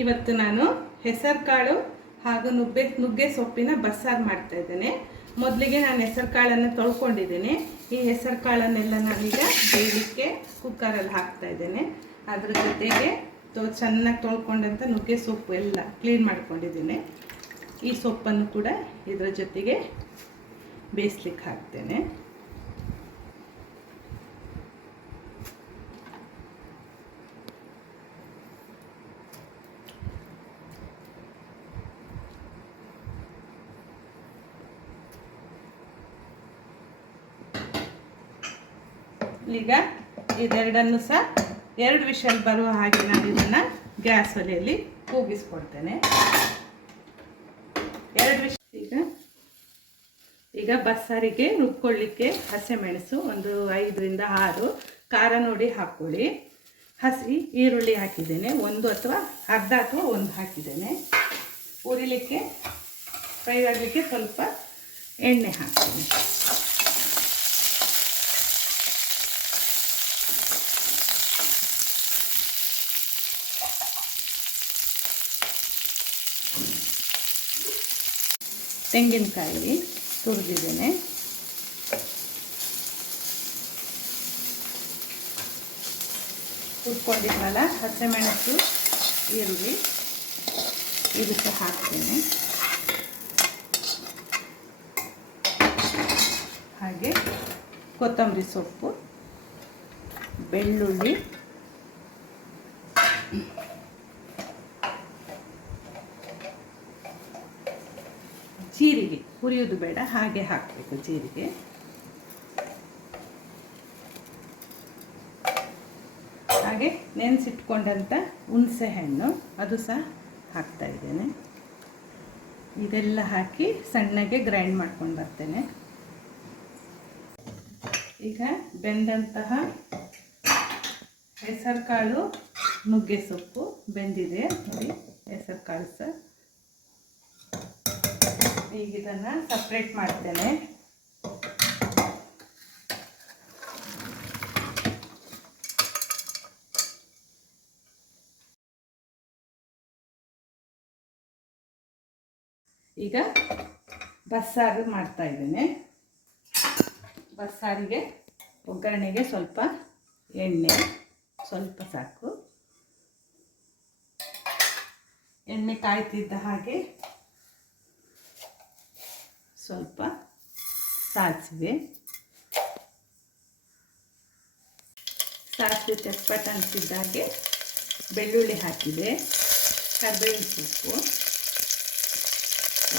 ಇವತ್ತು ನಾನು ಹೆಸರುಕಾಳು ಹಾಗೂ ನುಗ್ಗೆ ಸೊಪ್ಪಿನ ಬಸ್ಸಾರು ಮಾಡ್ತಾ ಇದ್ದೇನೆ. ಮೊದಲಿಗೆ ನಾನು ಹೆಸರುಕಾಳನ್ನು ತೊಳ್ಕೊಂಡಿದ್ದೇನೆ. ಈ ಹೆಸರುಕಾಳನ್ನೆಲ್ಲ ನಾನೀಗ ಬೇಯಲಿಕ್ಕೆ ಕುಕ್ಕರಲ್ಲಿ ಹಾಕ್ತಾ ಇದ್ದೇನೆ. ಅದರ ಜೊತೆಗೆ ಚೆನ್ನಾಗಿ ತೊಳ್ಕೊಂಡಂಥ ನುಗ್ಗೆ ಸೊಪ್ಪು ಎಲ್ಲ ಕ್ಲೀನ್ ಮಾಡ್ಕೊಂಡಿದ್ದೇನೆ. ಈ ಸೊಪ್ಪನ್ನು ಕೂಡ ಇದರ ಜೊತೆಗೆ ಬೇಯಿಸ್ಲಿಕ್ಕೆ ಹಾಕ್ತೇನೆ. ಈಗ ಇದೆರಡನ್ನು ಸಹ 2 ವಿಷಲ್ ಬರುವ ಹಾಗೆ ನಾನು ಇದನ್ನು ಗ್ಯಾಸ್ ಒಲೆಯಲ್ಲಿ ಕೂಗಿಸ್ಕೊಡ್ತೇನೆ. 2 ವಿಷಲ್. ಈಗ ಬಸ್ಸಾರಿಗೆ ರುಬ್ಕೊಳ್ಳಿಕ್ಕೆ ಹಸಿಮೆಣಸು ಒಂದು 5ರಿಂದ 6, ಖಾರ ನೋಡಿ ಹಾಕ್ಕೊಳ್ಳಿ. ಹಸಿ ಈರುಳ್ಳಿ ಹಾಕಿದ್ದೇನೆ, 1 ಅಥವಾ ಅರ್ಧ ಅಥವಾ 1 ಹಾಕಿದ್ದೇನೆ. ಉರಿಲಿಕ್ಕೆ ಫ್ರೈ ಆಗಲಿಕ್ಕೆ ಸ್ವಲ್ಪ ಎಣ್ಣೆ ಹಾಕ್ತೀನಿ. ತೆಂಗಿನಕಾಯಿ ತುರಿದಿದ್ದೇನೆ. ಹುರ್ಕೊಂಡಿದ್ವಲ್ಲ ಹಸಿಮೆಣಸು ಈರುಳ್ಳಿ ಇದಕ್ಕೆ ಹಾಕ್ತೇನೆ. ಹಾಗೆ ಕೊತ್ತಂಬರಿ ಸೊಪ್ಪು, ಬೆಳ್ಳುಳ್ಳಿ, ಜೀರಿಗೆ ಹುರಿಯೋದು ಬೇಡ, ಹಾಗೆ ಹಾಕಬೇಕು ಜೀರಿಗೆ. ಹಾಗೆ ನೆನೆಸಿಟ್ಕೊಂಡಂಥ ಹುಣಸೆ ಹಣ್ಣು ಅದು ಸಹ ಹಾಕ್ತಾ ಇದ್ದೇನೆ. ಇದೆಲ್ಲ ಹಾಕಿ ಸಣ್ಣಗೆ ಗ್ರೈಂಡ್ ಮಾಡ್ಕೊಂಡು ಬರ್ತೇನೆ. ಈಗ ಬೆಂದಂತಹ ಹೆಸರುಕಾಳು ನುಗ್ಗೆ ಸೊಪ್ಪು ಬೆಂದಿದೆ ನೋಡಿ. ಹೆಸರುಕಾಳು ಸಹ ಈಗ ಇದನ್ನು ಸಪ್ರೇಟ್ ಮಾಡ್ತೇನೆ. ಈಗ ಬಸ್ಸಾರು ಮಾಡ್ತಾ ಇದ್ದೇನೆ. ಬಸ್ಸಾರಿಗೆ ಒಗ್ಗರಣೆಗೆ ಸ್ವಲ್ಪ ಎಣ್ಣೆ, ಸ್ವಲ್ಪ ಸಾಕು. ಎಣ್ಣೆ ಕಾಯ್ತಿದ್ದ ಹಾಗೆ ಸ್ವಲ್ಪ ಸಾಸಿವೆ ಚಟ್ಪಟ ಅಂತಿದ್ದಾಗೆ ಬೆಳ್ಳುಳ್ಳಿ ಹಾಕಿದೆ, ಕರಿಬೇವಿನ ಸೊಪ್ಪು,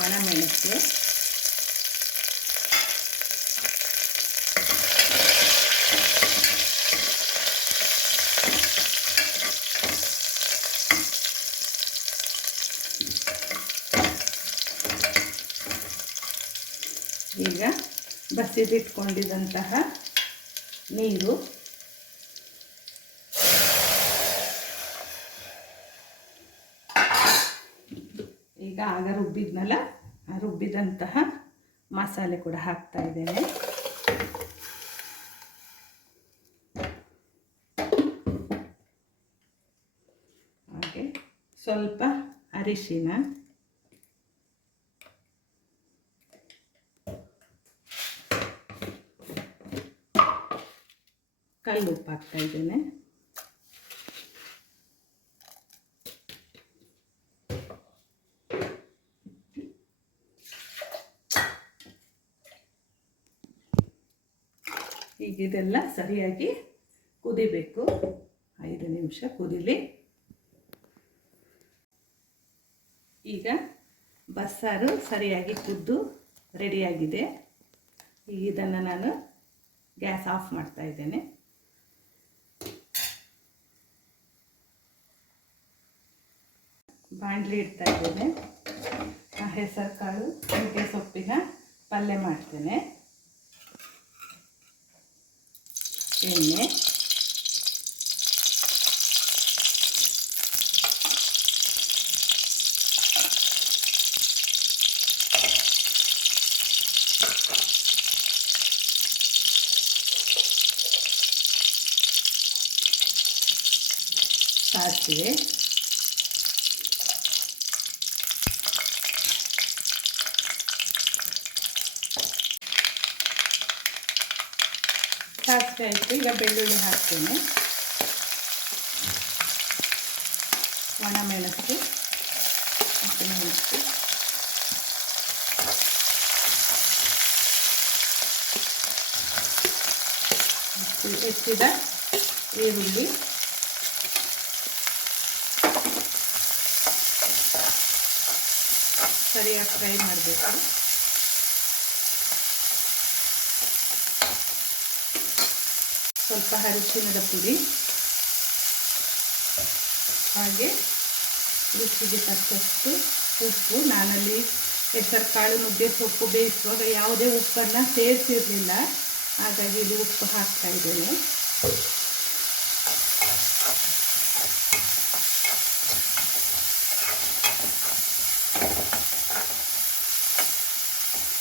ಒಣಮೆಣಸು, ಈಗ ಬಸಿದಿಟ್ಕೊಂಡಿದ್ದಂತಹ ನೀರು, ಈಗ ಆಗ ರುಬ್ಬಿದ್ನಲ್ಲ ಆ ರುಬ್ಬಿದಂತಹ ಮಸಾಲೆ ಕೂಡ ಹಾಕ್ತಾ ಇದ್ದೇನೆ. ಹಾಗೆ ಸ್ವಲ್ಪ ಅರಿಶಿನ, ಕಲ್ಲುಪ್ಪು ಹಾಕ್ತಾ ಇದ್ದೇನೆ. ಈಗ ಇದೆಲ್ಲ ಸರಿಯಾಗಿ ಕುದಿಬೇಕು. 5 ನಿಮಿಷ ಕುದಿಲಿ. ಈಗ ಬಸ್ಸಾರು ಸರಿಯಾಗಿ ಕುದ್ದು ರೆಡಿಯಾಗಿದೆ. ಈಗ ಇದನ್ನು ನಾನು ಗ್ಯಾಸ್ ಆಫ್ ಮಾಡ್ತಾ ಇದ್ದೇನೆ. ಬಾಣಲಿ ಇಡ್ತಾ ಇದ್ದೇನೆ. ಹೆಸರುಕಾಳು ನುಗ್ಗೆ ಸೊಪ್ಪಿನ ಪಲ್ಯ ಮಾಡ್ತೇನೆ. ಎಣ್ಣೆ, ಸಾಸಿವೆ, ಸಾಸಿವೆ ಆಯಿತು. ಈಗ ಬೆಳ್ಳುಳ್ಳಿ ಹಾಕ್ತೇನೆ, ಒಣಮೆಣಸು, ಹಸಿಮೆಣಸು, ಹೆಚ್ಚಿದ ಈರುಳ್ಳಿ, ಸರಿಯಾಗಿ ಫ್ರೈ ಮಾಡಬೇಕು. ಸ್ವಲ್ಪ ಅರಿಶಿಣದ ಪುಡಿ, ಹಾಗೆ ರುಚಿಗೆ ತಕ್ಕಷ್ಟು ಉಪ್ಪು. ನಾನಲ್ಲಿ ಹೆಸರು ಕಾಳು ನುಗ್ಗೆ ಸೊಪ್ಪು ಬೇಯಿಸುವಾಗ ಯಾವುದೇ ಉಪ್ಪನ್ನು ಸೇರಿಸಿರಲಿಲ್ಲ, ಹಾಗಾಗಿ ಇದು ಉಪ್ಪು ಹಾಕ್ತಾ ಇದ್ದೇನೆ.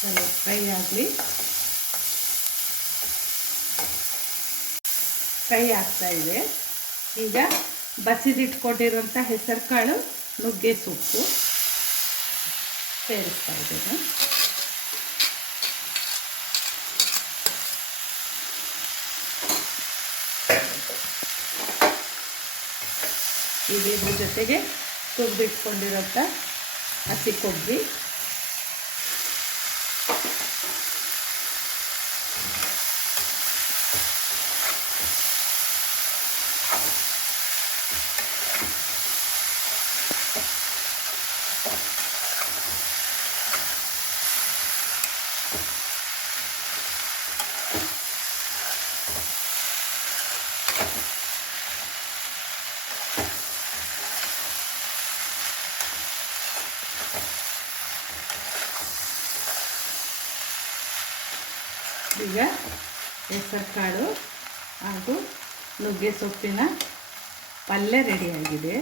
ಸ್ವಲ್ಪ ಫ್ರೈ ಆಗಲಿ. ಫ್ರೈ ಆಗ್ತಾ ಇದೆ. ಈಗ ಬಸಿದಿಟ್ಕೊಂಡಿರುವಂಥ ಹೆಸರು ಕಾಳು ನುಗ್ಗೆ ಸೊಪ್ಪು ಸೇರಿಸ್ತಾ ಇದ್ದೇನೆ. ಈಗ ಇದ್ರ ಜೊತೆಗೆ ತುರಿದಿಟ್ಕೊಂಡಿರೋಂಥ ಹಸಿ ಕೊಬ್ಬರಿ, ಈಗ ಹೆಸರು ಕಾಳು ಹಾಗೂ ನುಗ್ಗೆ ಸೊಪ್ಪಿನ ಪಲ್ಯ ರೆಡಿಯಾಗಿದೆ.